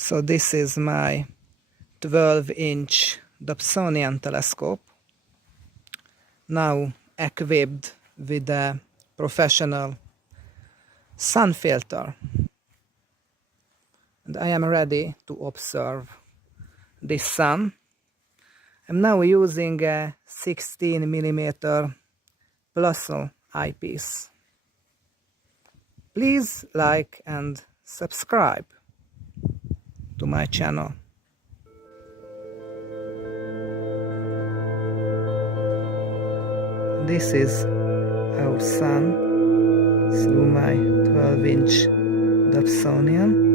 So this is my 12-inch Dobsonian telescope, now equipped with a professional sun filter, and I am ready to observe this sun. I'm now using a 16mm Plusl eyepiece. Please like and subscribe to my channel. This is our sun through my 12-inch Dobsonian.